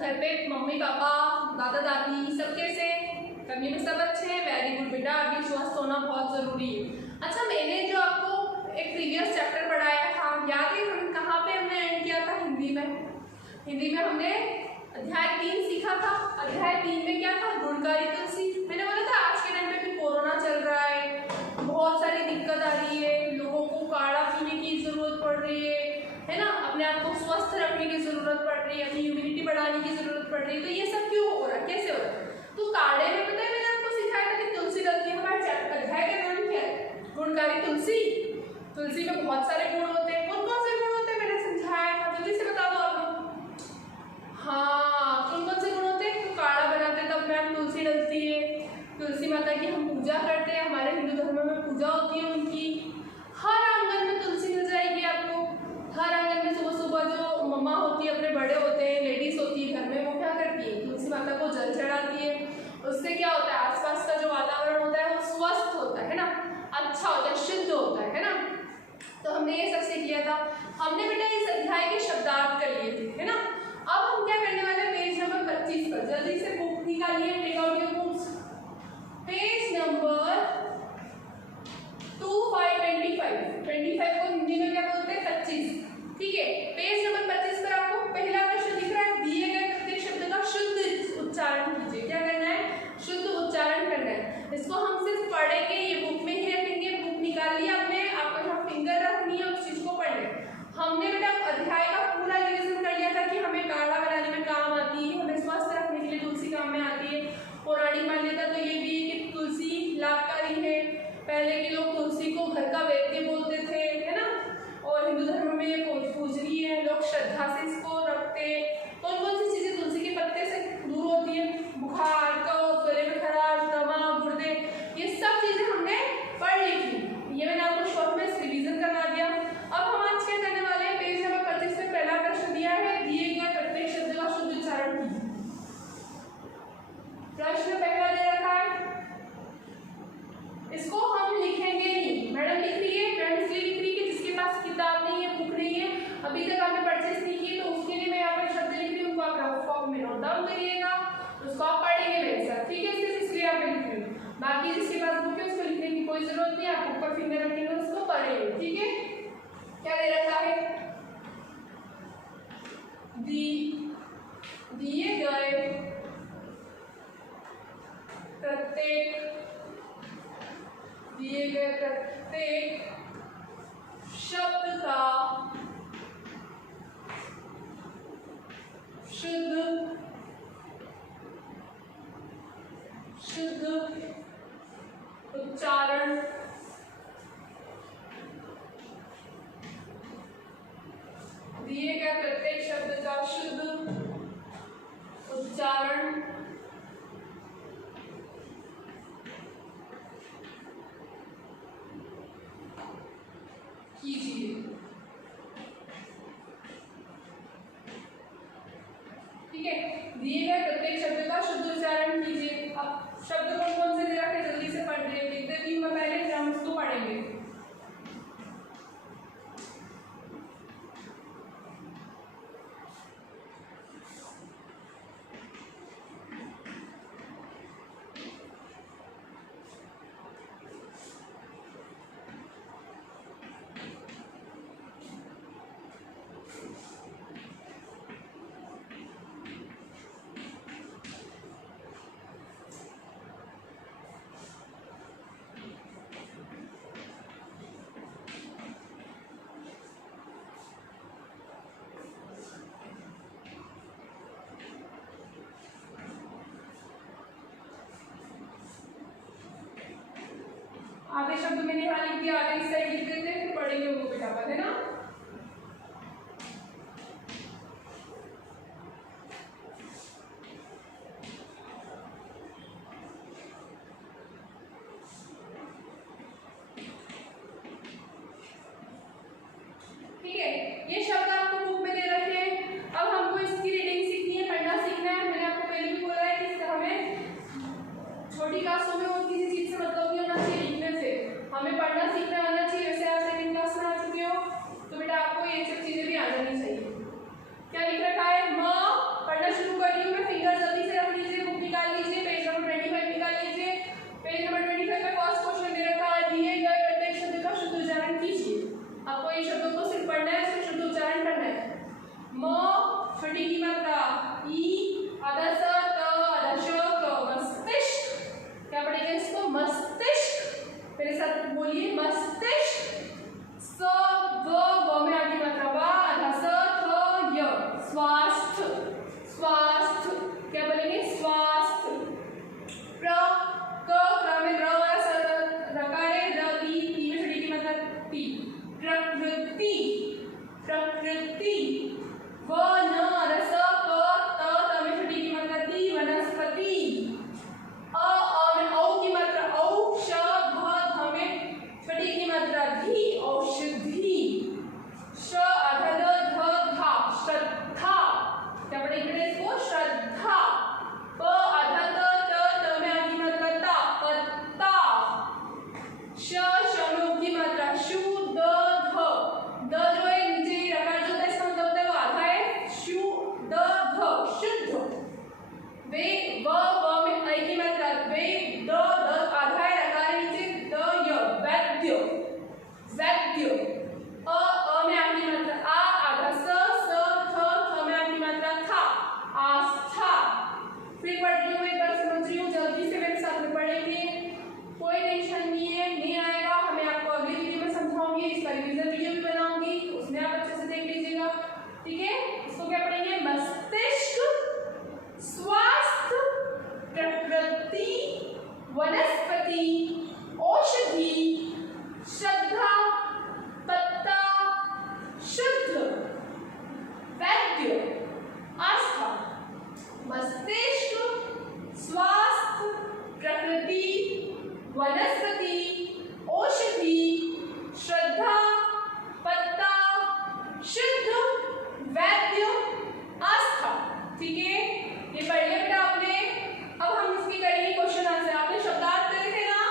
घर पे mummy papa दादा दादी सब कैसे? फैमिली में सब अच्छे हैं? वेरी गुड बेटा, अभी स्वस्थ होना बहुत ज़रूरी है। अच्छा, मैंने जो आपको एक प्रीवियस चैप्टर पढ़ाया था, याद है हम कहाँ पे हमने एंड किया था? हिंदी में। हिंदी में हमने अध्याय 3 सीखा था। अध्याय 3 में क्या था? गुणकारी तुलसी। मैंने बोला था आज के टाइम पे भी कोरोना चल रहा है, बहुत सारी दिक्कत आ रही है, लोगों को काढ़ा पीने की ज़रूरत पड़ रही है ना, अपने आप को स्वस्थ रखने की ज़रूरत पड़ रही है, अपनी इम्यूनिटी बढ़ाने की ज़रूरत पड़ रही है। तो ये सब क्यों हो रहा है, कैसे हो रहा है? तो काढ़े में पता है मैंने आपको सिखाया था कि तुलसी डलती है। हमारे अध्याय का नाम क्या है? गुणकारी तुलसी। तुलसी में बहुत सारे गुण होते हैं। कौन कौन से गुण होते हैं मैंने समझाया था, जल्दी से बता दो आप लोग। हाँ, कौन कौन से गुण होते हैं? तो काढ़ा बनाते हैं तब में तुलसी डलती है। तुलसी माता की हम पूजा करते हैं, हमारे हिंदू धर्म में पूजा होती है उनकी। हर आंगन में तुलसी मिल जाएगी आपको। हर आंगन में सुबह सुबह जो मम्मा होती है, अपने बड़े होते हैं, लेडीज होती है घर में, वो क्या करती है? तुलसी माता को जल चढ़ाती है। उससे क्या होता है? आसपास का जो वातावरण होता है वो स्वस्थ होता है ना, अच्छा होता है, शुद्ध होता है ना। तो हमने ये सब सीख लिया था। हमने बेटा इस अध्याय के शब्दार्थ कर लिए थे, है ना। अब हम क्या करने वाले हैं? पेज नंबर 25 पर जल्दी से बुक निकालिए, take out your books. Page number 25 को हिंदी में क्या बोलते हैं? 25। ठीक है, पेज नंबर 25 पर आपको पहला प्रश्न दिख रहा है। दिए गए प्रत्येक शब्द का शुद्ध उच्चारण कीजिए। क्या करना है? शुद्ध उच्चारण करना है। इसको हम सिर्फ पढ़ेंगे, ये बुक में ही रखेंगे। बुक निकाल लिया आपने, आपको यहाँ फिंगर रखनी है, उस चीज को पढ़ना है। हमने बेटा अध्याय का पूरा रिवीजन कर लिया था कि हमें काढ़ा बनाने में काम आती है, हमें स्वस्थ रखने के लिए तुलसी काम में आती है। पौराणिक मान्यता तो ये भी है कि तुलसी लाभकारी है। पहले के लोग तुलसी को घर का वैद्य बोलते थे, है ना। और हिंदू धर्म में ये पूजनीय है, लोग श्रद्धा से इसको रखते हैं। कौन कौन सी चीजें तुलसी के पत्ते से दूर होती है? बुखार, कफ, गले में खराश, दमा, गुर्दे, ये सब चीजें हमने पढ़ ली थी। ये मैंने आपको शॉर्ट में रिवीजन करवा दिया। अब हम आज क्या करने वाले हैं? पेज नंबर 25 में पहला प्रश्न दिया है, दिए गए प्रत्येक शब्द का शुद्ध उच्चारण कीजिए। प्रश्न पहला दे रखा है, इसको हम लिखेंगे नहीं। मैडम लिख रही है, मैडम इसलिए लिख रही है कि जिसके पास किताब नहीं है, बुक नहीं है, अभी तक आपने परचेस नहीं की, तो उसके लिए मैं यहाँ पर शब्द लिख रही हूँ, उनको आप रफ फॉर्म में नोट डाउन करिएगा, उसको आप पढ़ेंगे मेरे साथ। ठीक है, सिर्फ इसलिए आप लिख रही हूँ। बाकी जिसके पास बुक है उसको लिखने की कोई जरूरत नहीं, आप ऊपर फिंगर रखेंगे, उसको पढ़ेंगे। ठीक है, क्या दे रखा है? दिए गए प्रत्येक शब्द का शुद्ध उच्चारण दिए गए प्रत्येक शब्द का शुद्ध उच्चारण कीजिए। ठीक है, दिए गए प्रत्येक शब्द का शुद्ध उच्चारण कीजिए। अब शब्द कौन कौन से दे रखे जल्दी से पढ़ लिख देती हूँ मैं पहले, फिर हम उसको पढ़ेंगे। आधे शब्द मैंने यहाँ लिख दिया, आधे इस साइड लिख देते हैं, फिर पढ़ेंगे उनको बेटा, है ना। ठीक है, ये शब्द आपको बुक में दे रखे हैं। अब हमको इसकी रीडिंग सीखनी है, पढ़ना सीखना है। मैंने आपको पहले भी बोला है कि हमें छोटी क्लासों में और किसी चीज से मतलब नहीं होना चाहिए, लिखने से हमें पढ़ना सीखना आना चाहिए। वैसे आप सेकंड क्लास में प्रकृति, प्रकृति, वन रस प त त में छठी की मात्रा ती, वनस्पति, अ में औ की मात्रा औ, श ध ध में छठी की मात्रा धी, औषधि, श अध ध ध धा, श्रद्धा, क्या पढ़ेंगे इसको, श्रद्धा, प अध त त में आ की मात्रा ता, पत्ता, श में उ की मात्रा शु, द ध जो है नीचे रकार जो होता है इसका मतलब होता है वो आधा है, शु द ध शुद्ध, वे व में ऐ की मात्रा वे, द आधा है रकार है नीचे, द य वैद्य, वैद्य, अ में आ की मात्रा आ, आधा स थ में आ की मात्रा था, आस्था। फिर पढ़ रही हूँ, एक बार समझ रही हूँ, जल्दी से मेरे साथ में पढ़ेंगे, कोई टेंशन नहीं है, नहीं आएगा हमें आपको अगली वीडियो में समझाऊंगी, इसका रिवीजन वीडियो भी बनाऊंगी, उसमें आप अच्छे से देख लीजिएगा, ठीक है। इसको क्या पढ़ेंगे, मस्तिष्क, स्वास्थ्य, प्रकृति, वनस्पति, औषधि, श्रद्धा, पत्ता, शुद्ध, वैद्य, आस्था। मस्तिष्क, स्वास्थ्य, प्रकृति, वनस्पति, औषधि, श्रद्धा, पत्ता, शुद्ध, वैद्य, आस्था, ठीक है। ये पढ़ लिया बेटा आपने। अब हम इसकी करेंगे क्वेश्चन आंसर। आपने शब्दार्थ करे थे ना,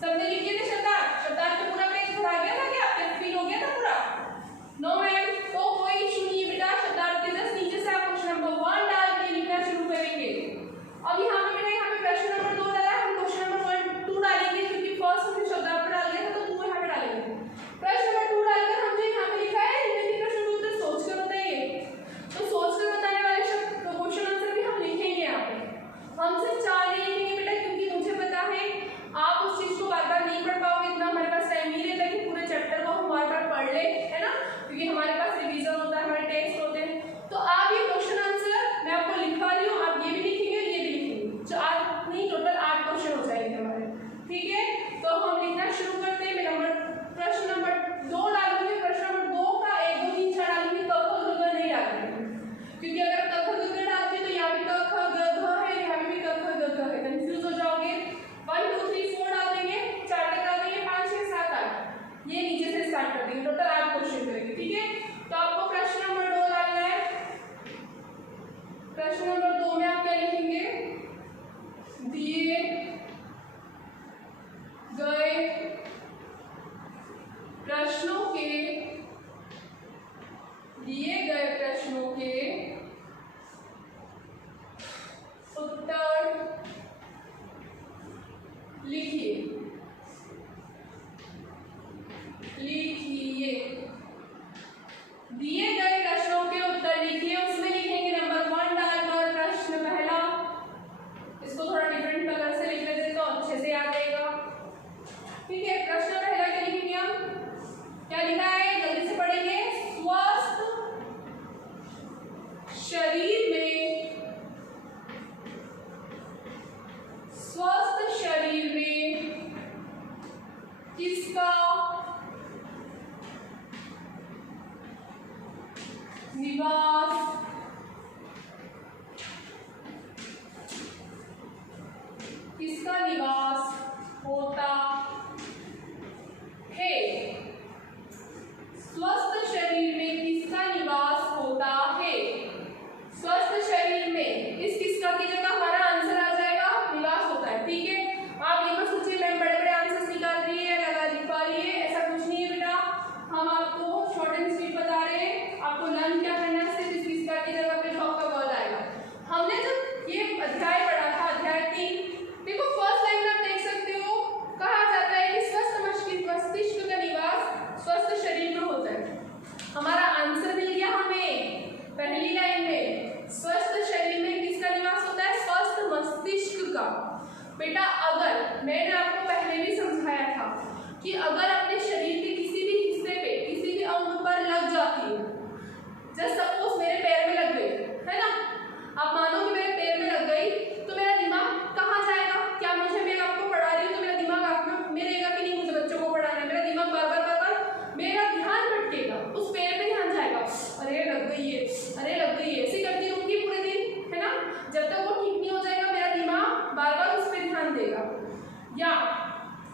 सबने लिखे थे शब्दार्थ, शब्दार्थ का पूरा पेज भरा गया था क्या, आपके फिल हो गया था पूरा? नो मैम, तो कोई इशू नहीं है बेटा, शब्दार्थ के जस्ट नीचे से आप क्वेश्चन नंबर 1 डाल के लिखना शुरू करेंगे। अब यहाँ पे बेटा, यहाँ पे प्रश्न नंबर 2 डाला है, हम क्वेश्चन नंबर 1 2 डालेंगे, क्योंकि फर्स्ट हमने शब्दार्थ पर डाल दिया था, तो 2 यहाँ पे डालेंगे। प्रश्न नंबर 2 डालकर हम जो यहाँ पे लिखा है, इनमें प्रश्न का उत्तर सोच कर बताइए, तो सोच कर बताने वाले शब्द क्वेश्चन आंसर भी हम लिखेंगे यहाँ पे। हम सिर्फ 4 नहीं लिखेंगे बेटा, क्योंकि मुझे पता है आप उस चीज को बार बार नहीं पढ़ पाओगे, इतना हमारे पास टाइम नहीं रहता कि पूरे चैप्टर को हम बार बार पढ़ ले, है ना, क्योंकि हमारे पास रिवीजन होता है, हमारे टेस्ट होते हैं। तो आप ये क्वेश्चन आंसर मैं आपको लिखवा रही हूँ, आप ये भी लिखेंगे और ये भी लिखेंगे, जो आज नहीं टोटल 8 क्वेश्चन हो जाएंगे हमारे, ठीक है। तो हम लिखना शुरू करते हैं। प्रश्न नंबर 2 डालूंगी, प्रश्न नंबर 2 का 1 2 3 4 डालूंगी, क ख ग घ नहीं डालूंगी, क्योंकि अगर क ख ग घ डालते तो यहाँ पे क ख ग घ है, यहाँ पे भी क ख ग घ है, कंफ्यूज हो जाओगे। 1 2 3 4 डाल देंगे, 4 तक डाल देंगे, 5 6 7 8, ये नीचे से स्टार्ट कर देंगे, टोटल 8 क्वेश्चन करेंगे, ठीक है। तो आपको प्रश्न नंबर 2 डालना है। प्रश्न नंबर 2 में आप क्या लिखेंगे, दिए गए प्रश्नों के उत्तर लिखिए, दिए गए प्रश्नों के उत्तर लिखिए। उसमें लिखेंगे नंबर 1 डालकर प्रश्न पहला, इसको थोड़ा डिफरेंट कलर से लिख लेते तो अच्छे से याद रहेगा, ठीक है। प्रश्न पहला क्या लिखेंगे हम, क्या लिखा है, जल्दी से पढ़ेंगे। स्वस्थ शरीर में किसका निवास होता है। स्वस्थ शरीर में किसका निवास होता है, स्वस्थ शरीर में इस किसका की जगह हमारा आंसर आ जाएगा निवास होता है, ठीक है। आप ये मत सोचिए मैम बड़े बड़े आंसर्स निकाल रही है, लगा लिखवा रही है, ऐसा कुछ नहीं है बेटा, हम आपको शॉर्ट एंड स्वीट बता रहे हैं। आपको लर्न क्या करना है, अरे लग गई है, अरे लग गई है, ऐसे करती रहूंगी पूरे दिन, है ना। जब तक वो ठीक नहीं हो जाएगा मेरा दिमाग बार बार उस पर ध्यान देगा। या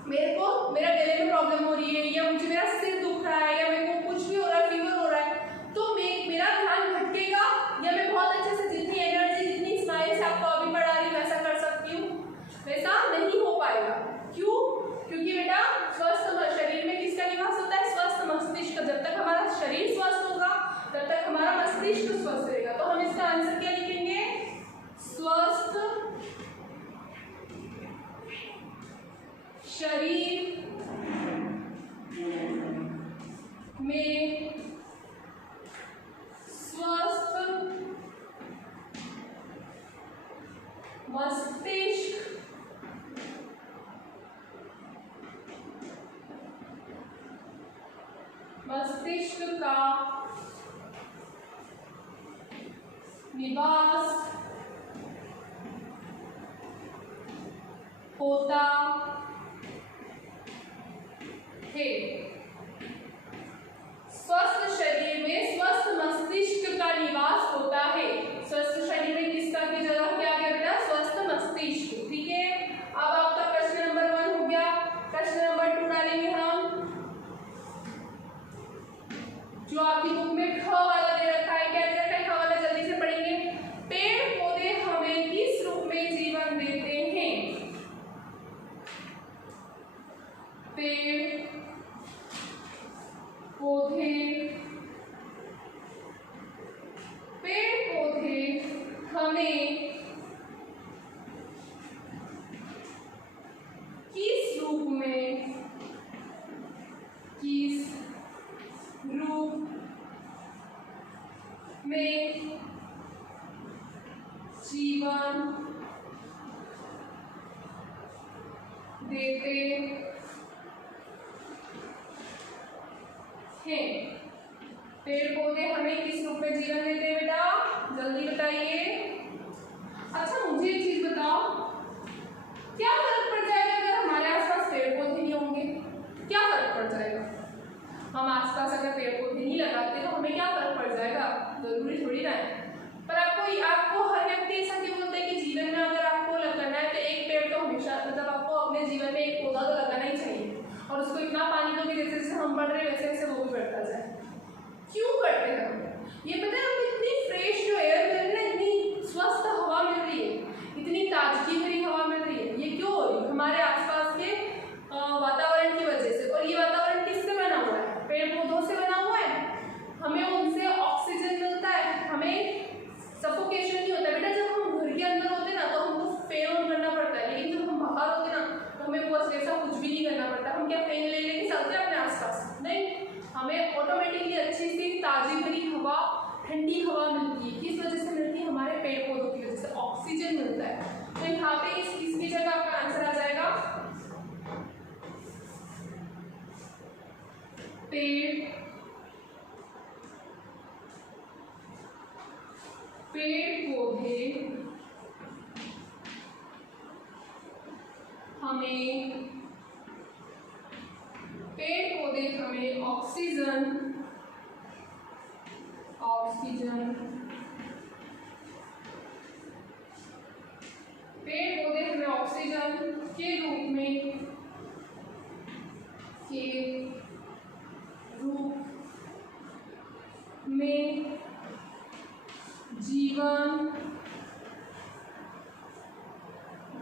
मेरे को मेरा गले में प्रॉब्लम हो रही है, या मुझे मेरा सिर दुख रहा है, या मेरे को कुछ भी हो रहा है, फीवर हो रहा है, तो मेरा ध्यान भटकेगा, या मैं बहुत अच्छे से जितनी एनर्जी जितनी स्माइल से आपको अभी पढ़ा रही हूँ वैसा कर सकती हूँ, वैसा नहीं हो पाएगा। क्यों? क्योंकि बेटा स्वस्थ शरीर में किसका निवास होता है? स्वस्थ मस्तिष्क। जब तक हमारा शरीर स्वस्थ होगा तब तक हमारा मस्तिष्क स्वस्थ रहेगा। तो हम इसका आंसर क्या लिखेंगे? स्वस्थ शरीर में स्वस्थ मस्तिष्क का निवास होता है। स्वस्थ शरीर में स्वस्थ मस्तिष्क का निवास होता है। स्वस्थ शरीर में किसका की जगह क्या गया बेटा? स्वस्थ मस्तिष्क। ठीक है, अब आपका प्रश्न नंबर 1 हो गया। प्रश्न नंबर 2 डालेंगे हम, जो आपकी बुक में ख वाला दे रखा है। क्या दे रखा है? ख वाला जल्दी से पढ़ेंगे। पेड़ पौधे हमें किस रूप में जीवन देते हैं? पेड़ पौधे हमें किस रूप में जीवन देते हैं। पेड़ पौधे हमें किस रूप में जीवन देते हैं बेटा? जल्दी बताइए। अच्छा मुझे एक चीज बताओ, क्या फर्क पड़ जाएगा अगर हमारे आसपास पेड़ पौधे नहीं होंगे? क्या फर्क पड़ जाएगा? हम आसपास अगर पेड़ पौधे नहीं लगाते तो हमें क्या फर्क पड़ जाएगा? जरूरी थोड़ी ना है। पर आपको हर व्यक्ति ऐसा क्यों बोलता है कि जीवन में अगर आपको लगाना है तो एक पेड़ तो हमेशा, मतलब आपको अपने जीवन में एक पौधा तो लगाना ही चाहिए, और उसको इतना पानी दोगे जैसे जैसे हम बढ़ रहे हैं वैसे वैसे वो भी बढ़ता जाए। क्यों करते हैं हम? ये पता है हमको इतनी फ्रेश जो एयर मिल रही है, इतनी स्वस्थ हवा मिल रही है, इतनी ताजगी भरी हवा मिल रही है, ये क्यों हो रही है? हमारे आसपास के वातावरण की वजह से। और ये वातावरण किससे बना हुआ है? पेड़ पौधों से बना हुआ है। हमें उनसे ऑक्सीजन मिलता है, हमें सफोकेशन नहीं होता। बेटा जब हम घर के अंदर होते ना तो हमको फैन ऑन करना पड़ता है, लेकिन जब हम बाहर होते ना तो हमें बस ऐसा कुछ भी नहीं करना पड़ता। हम क्या फैन ले लेके चलते हैं अपने आसपास? नहीं, हमें ऑटोमेटिकली अच्छी सी ताजी भरी हवा, ठंडी हवा मिलती है। किस वजह से मिलती है? हमारे पेड़ पौधों की वजह से ऑक्सीजन मिलता है। तो यहाँ पे इसकी जगह आपका आंसर आ जाएगा पेड़ पौधे हमें ऑक्सीजन पेड़ पौधे हमें ऑक्सीजन के रूप में जीवन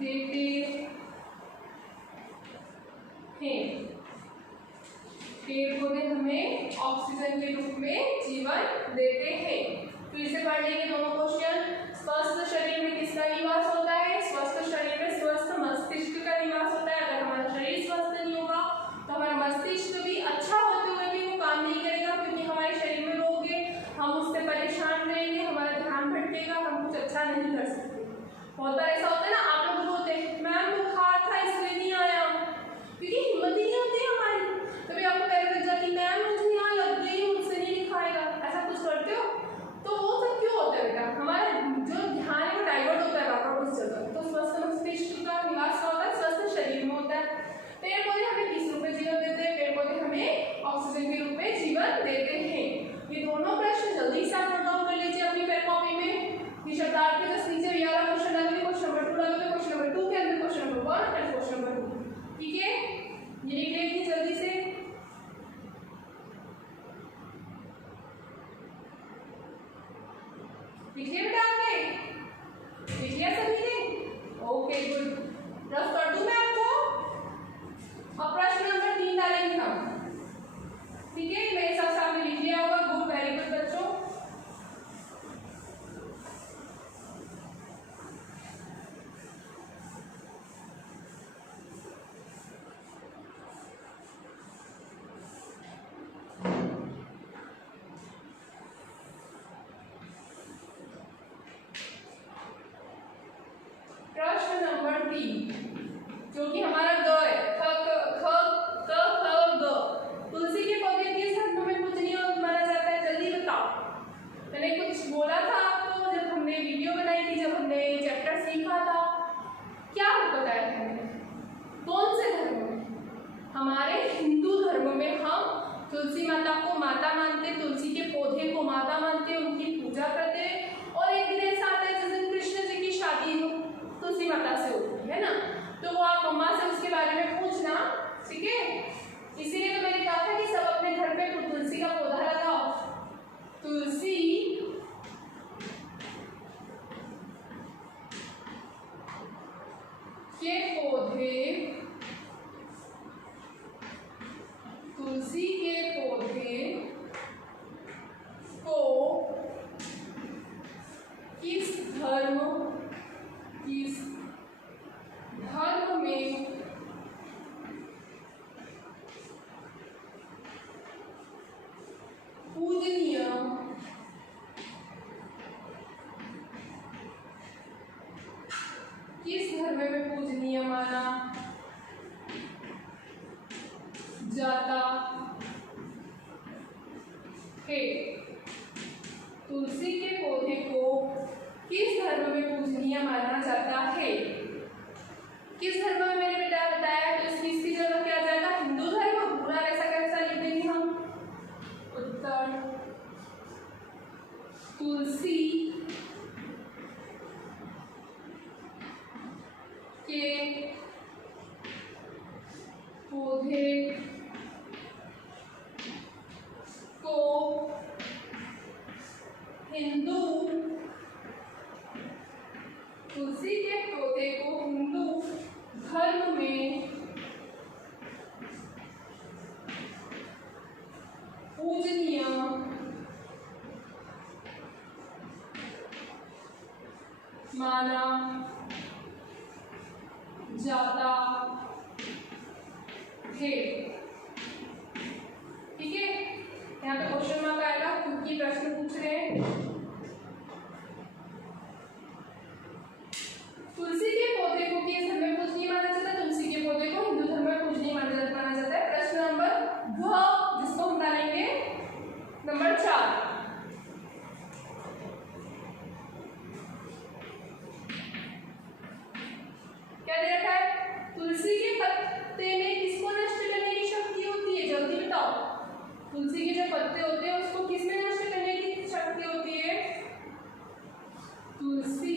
देते हैं। पेड़ पौधे हमें ऑक्सीजन के रूप में जीवन देते हैं। फिर से पढ़ लेंगे दोनों क्वेश्चन। स्वस्थ शरीर में किसका निवास होता है? स्वस्थ शरीर में स्वस्थ मस्तिष्क का निवास होता है। अगर हमारा शरीर स्वस्थ नहीं होगा तो हमारा मस्तिष्क भी अच्छा होते हुए भी वो काम नहीं करेगा, क्योंकि हमारे शरीर में रोग है, हम उससे परेशान रहेंगे, हमारा ध्यान भटकेगा, हम कुछ अच्छा नहीं कर सकते। बहुत बार ऐसा होता है ना, आप लोग बोलते हैं मैम बुखार था इसलिए नहीं आया, क्योंकि हिम्मत ही नहीं होती हमारी। कभी आपको कह रहे जाती मैम मुझे यहाँ लग गई, मुझसे नहीं लिखाएगा, ऐसा कुछ करते हो? तो वो सब क्यों होता है बेटा? हमारा जो ध्यान है वो डाइवर्ट होता है वापस उस जगह। तो स्वस्थ मस्तिष्क का निवास होता है स्वस्थ शरीर में होता है। पेड़ पौधे हमें किस रूप में जीवन देते हैं? पेड़ पौधे हमें ऑक्सीजन के रूप में जीवन देते हैं। ये दोनों प्रश्न जल्दी से लिख लिया बेटा आपने? लिख लिया सभी ने? Okay good. रफ कर दूं मैं आपको? अब प्रश्न नंबर 3 डालेंगे हम, ठीक है? मेरे हिसाब से आपने लिख लिया होगा। गुड, वेरी गुड बच्चों। प्रश्न नंबर 3 जो कि हमारा ग है, ख ख क ख और ग। तुलसी के पौधे किस धर्म में पूजनीय माना जाता है? जल्दी बताओ। मैंने कुछ बोला था आपको जब हमने वीडियो बनाई थी, जब हमने चैप्टर सीखा था, क्या बताया था मैंने? कौन से धर्म में? हमारे हिंदू धर्म में हम तुलसी माता को माता मानते, तुलसी के पौधे को माता मानते, उनकी पूजा करते। और एक दिन ऐसा आता है जिस दिन कृष्ण जी की शादी तुलसी माता से होती है ना, तो वो आप मम्मा से उसके बारे में पूछना, ठीक है? इसीलिए तो मैंने कहा था कि सब अपने घर पे तुलसी का पौधा लगाओ। तुलसी के पौधे, तुलसी के पौधे को किस धर्म में पूजनीय माना जाता है? तुलसी के पौधे को किस धर्म में पूजनीय माना जाता है? किस धर्म में मैंने बेटा बताया, तो इसकी जगह क्या आ जाएगा? हिंदू धर्म। पूरा ऐसा कैसा लिख देंगे हम? उत्तर तुलसी के पौधे को हिंदू, तुलसी के पौधे को हिंदू धर्म में पूजनीय माना जाता है। ठीक है, यहाँ पे क्वेश्चन मार्क आएगा क्योंकि प्रश्न पूछ रहे हैं। तुलसी के पौधे को किस धर्म में पूजनीय माना जाता है? तुलसी के पौधे को हिंदू धर्म में पूजनीय माना जाता है। प्रश्न नंबर घ, जिसको हम डालेंगे नंबर 4। क्या दे रखा है? तुलसी के पत्ते में किसको नष्ट करने की शक्ति होती है? जल्दी बताओ। तुलसी के जो पत्ते होते हैं उसको किस में नष्ट करने की शक्ति होती है? तुलसी।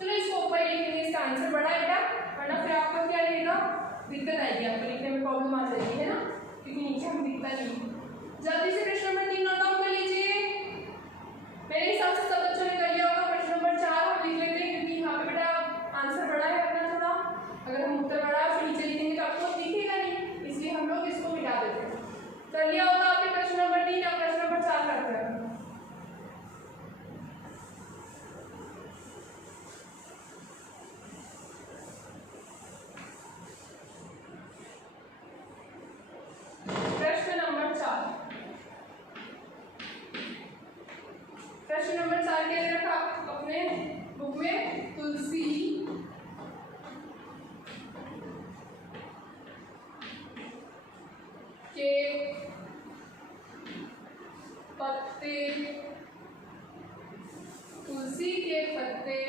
चलो इसको ऊपर लिखेंगे, इसका आंसर बड़ा है बेटा, वरना फिर आपको क्या रहेगा? दिक्कत आएगी, आपको लिखने में प्रॉब्लम आ जाएगी, है ना, क्योंकि नीचे हम दिखता नहीं। जल्दी से प्रश्न नंबर 3 नोट डाउन कर लीजिए। मेरे हिसाब से सब बच्चों ने कर लिया होगा। प्रश्न नंबर 4 हम लिख लेते हैं क्योंकि यहाँ पे बेटा आंसर बड़ा है अपना थोड़ा। अगर हम उत्तर बड़ा फिर नीचे लिखेंगे तो आपको दिखेगा नहीं, इसलिए हम लोग इसको मिटा देते हैं। कर लिया होगा आपने प्रश्न नंबर 3। अब प्रश्न नंबर 4 करते हैं। प्रश्न नंबर 4 क्या दे रखा अपने बुक में? तुलसी के पत्ते, तुलसी के पत्ते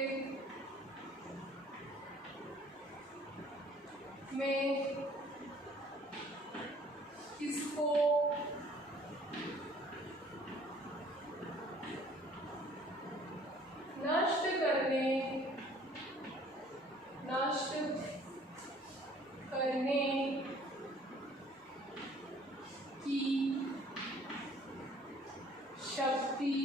में किसको नष्ट करने की शक्ति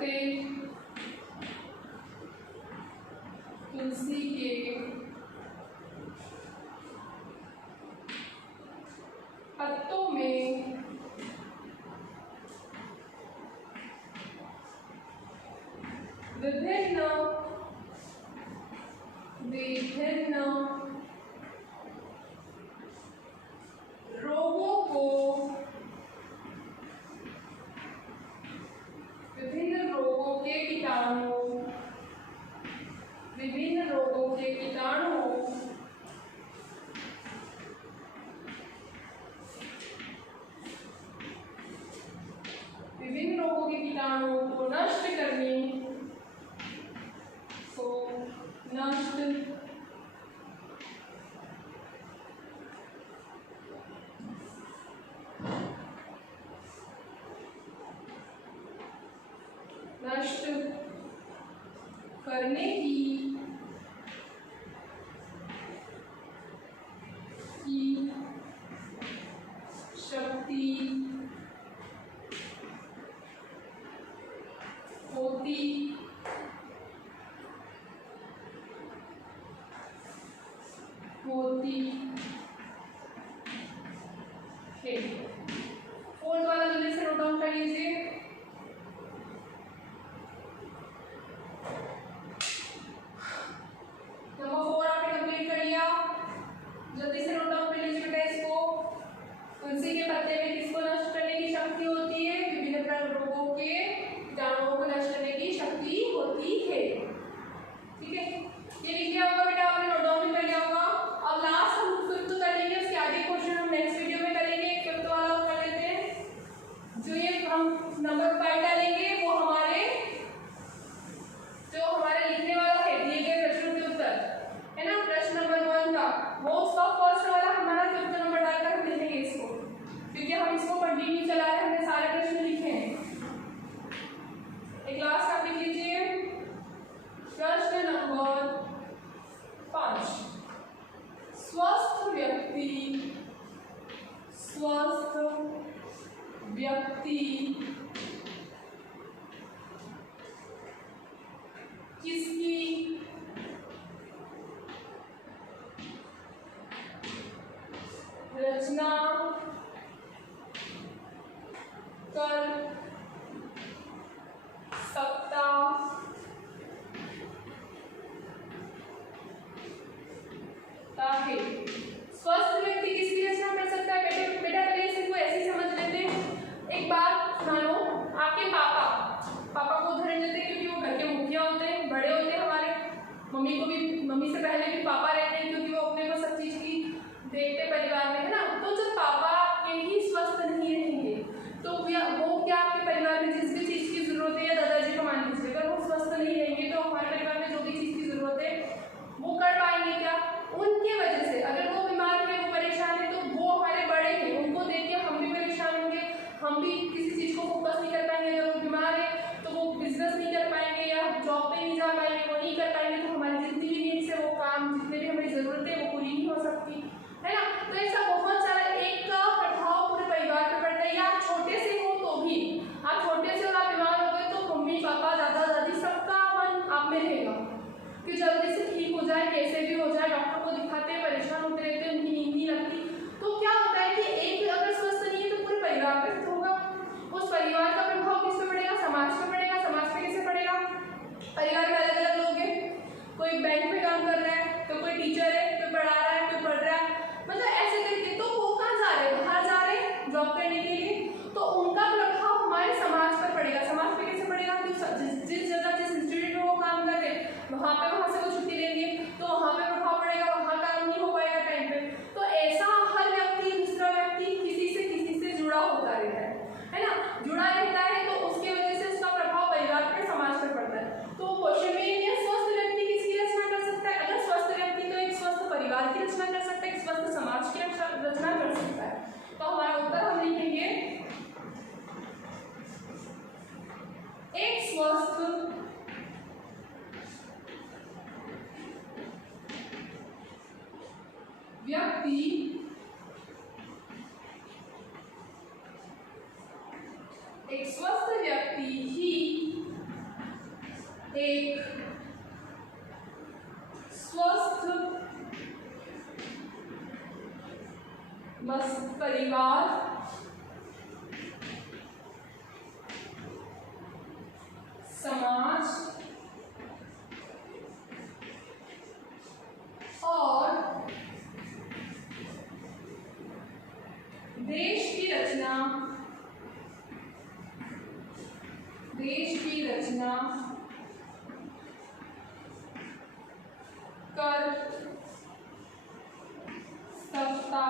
पत्ते तुलसी के पत्तों में विभिन्न रोगों को विभिन्न रोगों के कीटाणुओं को नष्ट करने नष्ट करने की शक्ति होती है। फोर्थ वाला जल्दी से नोट डाउन कर लीजिए। नंबर 4 आपने कंप्लीट कर लिया, जल्दी से नोट डाउन कर लीजिए बेटा इसको। तुलसी के पत्ते में किसको नष्ट करने की शक्ति होती है? विभिन्न प्रकार रोगों के कीटाणुओं को नष्ट करने की शक्ति होती है। ठीक है, ये लिख लिया होगा बेटा आपने, नोट डाउन भी कर लिया होगा। अब लास्ट हम फिफ्थ कर लेंगे, उसके आगे क्वेश्चन हम नेक्स्ट वीडियो में करेंगे। फिफ्थ वाला कर लेते हैं। जो ये हम नंबर 5 डालेंगे वो हमारे लिखने वाला है दिए गए प्रश्नों के उत्तर है ना। प्रश्न नंबर 1 का वो उसका फर्स्ट वाला हमारा फिफ्थ नंबर डालकर हम लिखेंगे इसको, क्योंकि हम इसको कंटिन्यू चला रहे हैं, हमने सारे प्रश्न लिखे हैं। एक लास्ट आप लिख लीजिए प्रश्न नंबर 5। स्वस्थ व्यक्ति किसकी रचना कर सकता है? स्वस्थ व्यक्ति किसकी रचना कर सकता है? बेटा पहले इसे को ऐसे समझ लेते हैं। एक बात मानो, आपके पापा को उदाहरण देते हैं, क्योंकि वो घर के मुखिया होते हैं, बड़े होते हैं हमारे। मम्मी से पहले भी पापा रहते हैं, क्योंकि वो अपने को सब चीज की देखते परिवार में, है ना। तो जब पापा के ही स्वस्थ नहीं रहेंगे तो वो क्या आपके परिवार में जिस भी चीज की जरूरत है, या दादाजी को मान लीजिए, अगर वो स्वस्थ नहीं रहेंगे तो हमारे परिवार में जो भी चीज की जरूरत है वो कर पाएंगे क्या? उनकी वजह से अगर वो बीमार है, वो परेशान है, तो वो हमारे बड़े हैं, उनको देख के हम भी परेशान होंगे, हम भी किसी चीज को फोकस नहीं कर पाएंगे। अगर वो बीमार है तो वो बिजनेस नहीं कर पाएंगे या जॉब पे नहीं जा पाएंगे, वो नहीं कर पाएंगे, तो हमारी जितनी भी नीड्स है, वो काम जितने भी हमारी जरूरत है वो पूरी नहीं हो सकती, है ना। तो ऐसा बहुत सारा एक का प्रभाव पूरे परिवार पर पड़ता है। या आप छोटे से हो तो भी, आप छोटे से और आप बीमार हो गए तो मम्मी पापा दादा दादी सबका मन आप में रहेगा कि जल्दी से ठीक हो जाए, कैसे भी हो जाए। डॉक्टर को दिखाते हैं, परेशान होते रहते हैं, उनकी नींद नहीं लगती। तो क्या होता है कि एक अगर स्वस्थ नहीं है तो पूरे परिवार पे होगा। उस परिवार का प्रभाव किस पे पड़ेगा? समाज पे पड़ेगा। समाज पे कैसे पड़ेगा? परिवार में अलग अलग लोग हैं, कोई बैंक में काम कर रहा है, तो कोई टीचर है, कोई पढ़ा रहा है, कोई पढ़ रहा है, मतलब ऐसे करके। तो वो कहाँ जा रहे हैं? बाहर जा रहे हैं जॉब करने के लिए, तो उनका प्रभाव हमारे समाज पर पड़ेगा। समाज पे कैसे पड़ेगा? जिस जगह जिस इंस्टीट्यूट में वो काम कर रहे हैं वहाँ से वो छुट्टी लेंगे तो वहाँ पे प्रभाव पड़ेगा, वहाँ काम नहीं हो पाएगा टाइम पे। तो ऐसा हर व्यक्ति दूसरा व्यक्ति किसी से जुड़ा होता रहता है ना, जुड़ा रहता है, तो उसकी वजह से उसका प्रभाव परिवार पर समाज पर पड़ता है। तो क्वेश्चन में ये स्वस्थ व्यक्ति किसकी रचना कर सकता है? अगर स्वस्थ व्यक्ति तो एक स्वस्थ परिवार की रचना कर सकता है, एक स्वस्थ समाज की रचना कर सकता है। तो हमारा उत्तर हम लिखेंगे एक स्वस्थ व्यक्ति ही मस्त परिवार, समाज और देश की रचना कर सकता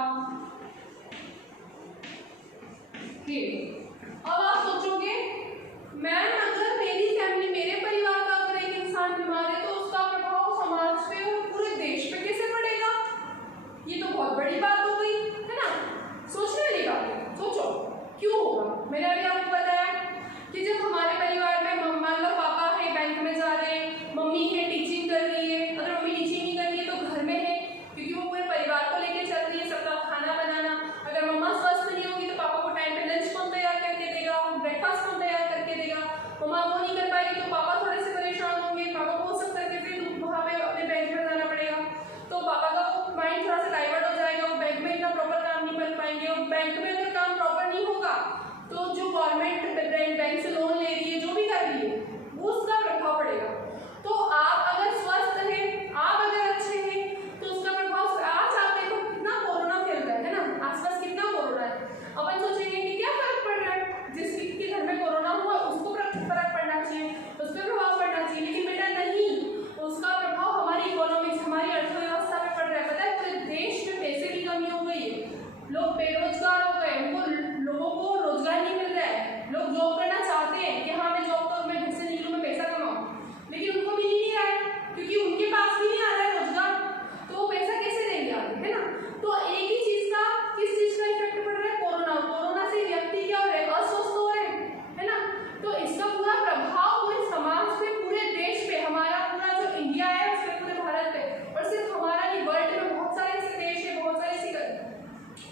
है। अब आप सोचोगे मैम अगर मेरी फैमिली, मेरे परिवार का अगर एक इंसान बीमार है तो उसका प्रभाव समाज पे और पूरे देश पे कैसे पड़ेगा? ये तो बहुत बड़ी बात हो गई है ना। सोचने वाली बात है, सोचो क्यों होगा। मैंने अभी आपको बताया कि जब हमारे परिवार में मान लो पापा है बैंक में जा रहे हैं, मम्मी है टीचिंग कर रही है, अगर मम्मी टीचिंग नहीं कर रही है तो घर में है क्योंकि वो पूरे परिवार को लेकर चल रही है, सबका खाना बनाना। अगर मम्मा स्वस्थ नहीं होगी तो पापा को टाइम पे लंच कौन तैयार करके देगा, ब्रेकफास्ट कौन तैयार करके देगा। मम्मा वो नहीं कर पाएगी तो पापा थोड़े से परेशान होंगे, पापा को सब करके फिर वहाँ पे अपने बैंक में जाना पड़ेगा, तो पापा का वो माइंड थोड़ा सा डाइवर्ट हो जाएगा, वो बैंक में इतना प्रॉपर काम नहीं कर पाएंगे। और बैंक में अगर काम प्रॉपर नहीं होगा तो जो गवर्नमेंट बैंक से लोन ले रही है, जो भी कर रही है, वो उसका प्रभाव पड़ेगा। तो आप अगर स्वस्थ हैं, आप अगर अच्छे हैं तो उसका प्रभाव, आज आप देखो कितना कोरोना फैल रहा है ना, आसपास कितना कोरोना है। अपन सोचेंगे कि क्या फर्क पड़ रहा है, जिसके घर में कोरोना हुआ उसको फर्क पड़ना चाहिए, उस पर प्रभाव पड़ना चाहिए, लेकिन बेटा नहीं, उसका प्रभाव हमारी इकोनॉमिक्स, हमारी अर्थव्यवस्था पे पड़ रहा है। पता है पूरे देश में पैसे की कमी हो गई है, लोग बेरोजगार हो गए, उनको लोगों को रोजगार नहीं मिल रहा है। लोग जॉब करना चाहते हैं कि हाँ मैं जॉब करूँ, मैं घर से निकलूँ, मैं पैसा कमाऊँ, लेकिन उनको मिल ही नहीं रहा है क्योंकि उनके पास भी नहीं आ रहा है रोजगार, तो वो पैसा कैसे देंगे आगे, है ना। तो एक ही चीज का, किस चीज का इफेक्ट पड़ रहा है? कोरोना से व्यक्ति क्या हो रहे हैं? अस्वस्थ हो रहे हैं, है ना। तो इसका पूरा प्रभाव पूरे समाज पे, पूरे देश पे, हमारा पूरा जो इंडिया है उस पर, पूरे भारत पे, और सिर्फ हमारा नहीं, वर्ल्ड में बहुत सारे ऐसे देश है, बहुत सारे ऐसी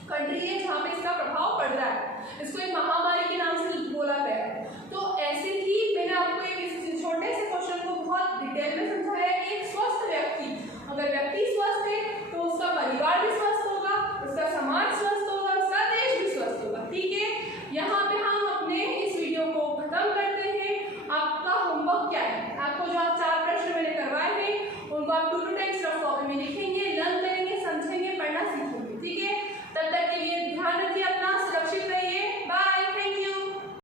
कंट्री है जहाँ पे इसका प्रभाव पड़ रहा है। इसको एक महामारी के नाम से बोला गया है। तो ऐसे ही मैंने आपको एक छोटे से क्वेश्चन को बहुत डिटेल में समझाया कि एक स्वस्थ व्यक्ति, अगर व्यक्ति स्वस्थ है तो उसका परिवार भी स्वस्थ होगा, उसका समाज स्वस्थ होगा, उसका देश भी स्वस्थ होगा। ठीक है, यहाँ पे हम अपने इस वीडियो को खत्म करते हैं। आपका होमवर्क क्या है? आपको जो